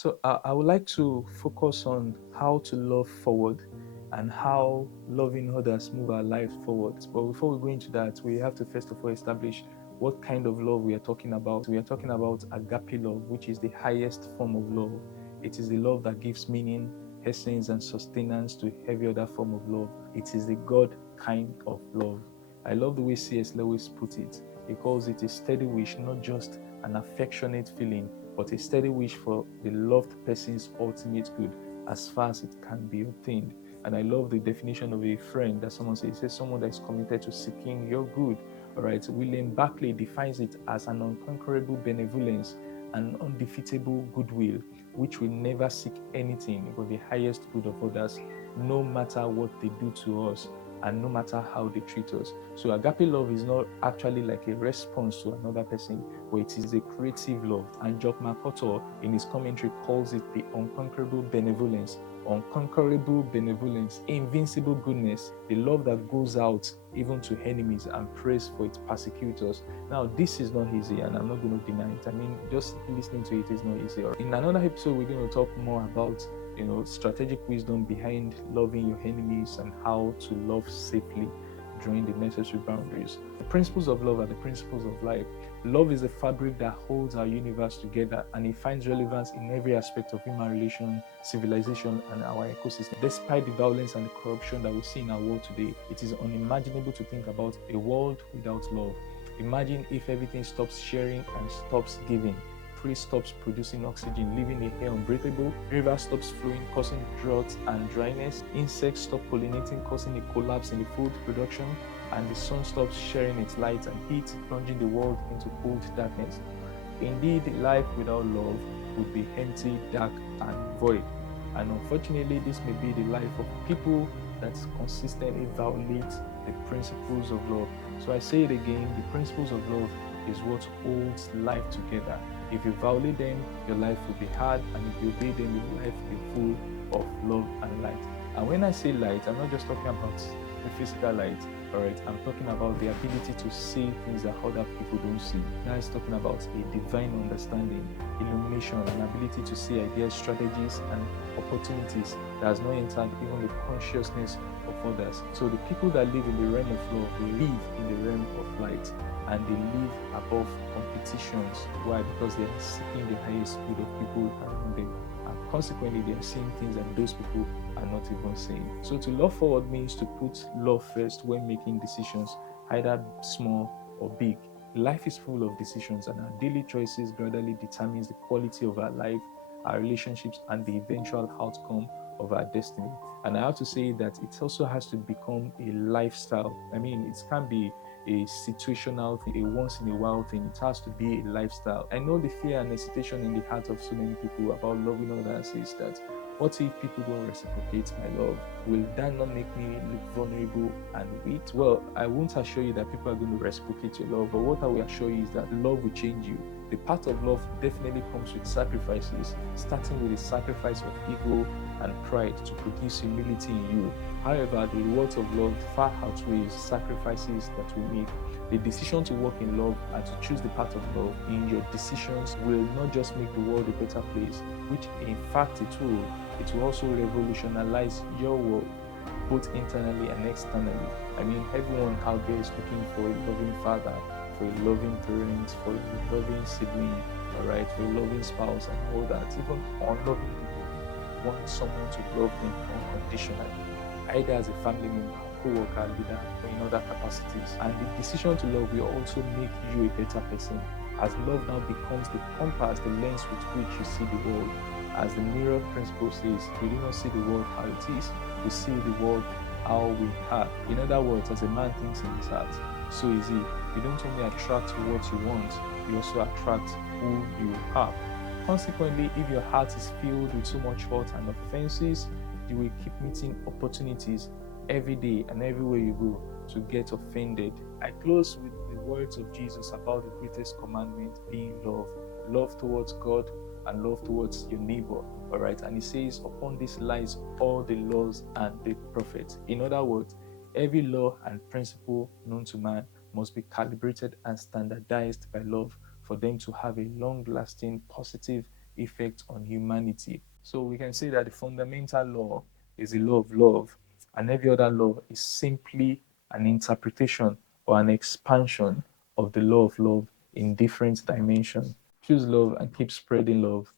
So I would like to focus on how to love forward and how loving others move our lives forward. But before we go into that, we have to first of all establish what kind of love we are talking about. We are talking about agape love, which is the highest form of love. It is the love that gives meaning, essence, and sustenance to every other form of love. It is the God kind of love. I love the way C.S. Lewis put it. He calls it a steady wish, not just an affectionate feeling, but a steady wish for the loved person's ultimate good as far as it can be obtained. And I love the definition of a friend that someone says. It says someone that is committed to seeking your good. All right. William Barclay defines it as an unconquerable benevolence, an undefeatable goodwill, which will never seek anything but the highest good of others, no matter what they do to us and no matter how they treat us. So agape love is not actually like a response to another person, but it is a creative love. And Jock McCutcheon in his commentary calls it the unconquerable benevolence. Unconquerable benevolence, invincible goodness, the love that goes out even to enemies and prays for its persecutors. Now, this is not easy, and I'm not going to deny it. I mean, just listening to it is not easy. In another episode, we're going to talk more about strategic wisdom behind loving your enemies and how to love safely during the necessary boundaries. The principles of love are the principles of life. Love is the fabric that holds our universe together, and it finds relevance in every aspect of human relation, civilization, and our ecosystem. Despite the violence and the corruption that we see in our world today, it is unimaginable to think about a world without love. Imagine if everything stops sharing and stops giving. Tree stops producing oxygen, leaving the air unbreathable. River stops flowing, causing drought and dryness. Insects stop pollinating, causing a collapse in the food production. And the sun stops sharing its light and heat, plunging the world into cold darkness. Indeed, life without love would be empty, dark, and void. And unfortunately, this may be the life of people that consistently violate the principles of love. So I say it again, the principles of love is what holds life together. If you violate them, your life will be hard, and if you obey them, your life will be full of love and light. And when I say light, I'm not just talking about the physical light, all right? I'm talking about the ability to see things that other people don't see. Now it's talking about a divine understanding, illumination, an ability to see ideas, strategies, and opportunities that has not entered even the consciousness of others. So the people that live in the realm of love, they live in the realm of light, and they live above competitions. Why? Because they are seeking the highest good of people around them. And consequently, they are seeing things that those people are not even seeing. So to love forward means to put love first when making decisions, either small or big. Life is full of decisions, and our daily choices gradually determines the quality of our life, our relationships, and the eventual outcome of our destiny. And I have to say that it also has to become a lifestyle. I mean, it can't be a situational thing, a once in a while thing. It has to be a lifestyle. I know the fear and hesitation in the heart of so many people about loving others is that, what if people don't reciprocate my love? Will that not make me look vulnerable and weak? Well, I won't assure you that people are going to reciprocate your love, but what I will assure you is that love will change you. The path of love definitely comes with sacrifices, starting with the sacrifice of ego and pride to produce humility in you. However, the rewards of love far outweighs sacrifices that we make. The decision to walk in love and to choose the path of love in your decisions will not just make the world a better place, which in fact it will. It will also revolutionize your world, both internally and externally. I mean, everyone out there is looking for a loving father, for a loving parent, for a loving sibling, all right, for a loving spouse and all that. Even unloving people want someone to love them unconditionally, either as a family member, co-worker, leader, or in other capacities. And the decision to love will also make you a better person, as love now becomes the compass, the lens with which you see the world. As the mirror principle says, we do not see the world how it is, we see the world how we are. In other words, as a man thinks in his heart, so is he. You don't only attract what you want, you also attract who you are. Consequently, if your heart is filled with so much hurt and offenses, you will keep meeting opportunities every day and everywhere you go to get offended. I close with the words of Jesus about the greatest commandment being love. Love towards God and love towards your neighbor. All right. And he says, upon this lies all the laws and the prophets. In other words, every law and principle known to man must be calibrated and standardized by love for them to have a long-lasting, positive effect on humanity. So we can say that the fundamental law is the law of love, and every other law is simply an interpretation or an expansion of the law of love in different dimensions. Choose love and keep spreading love.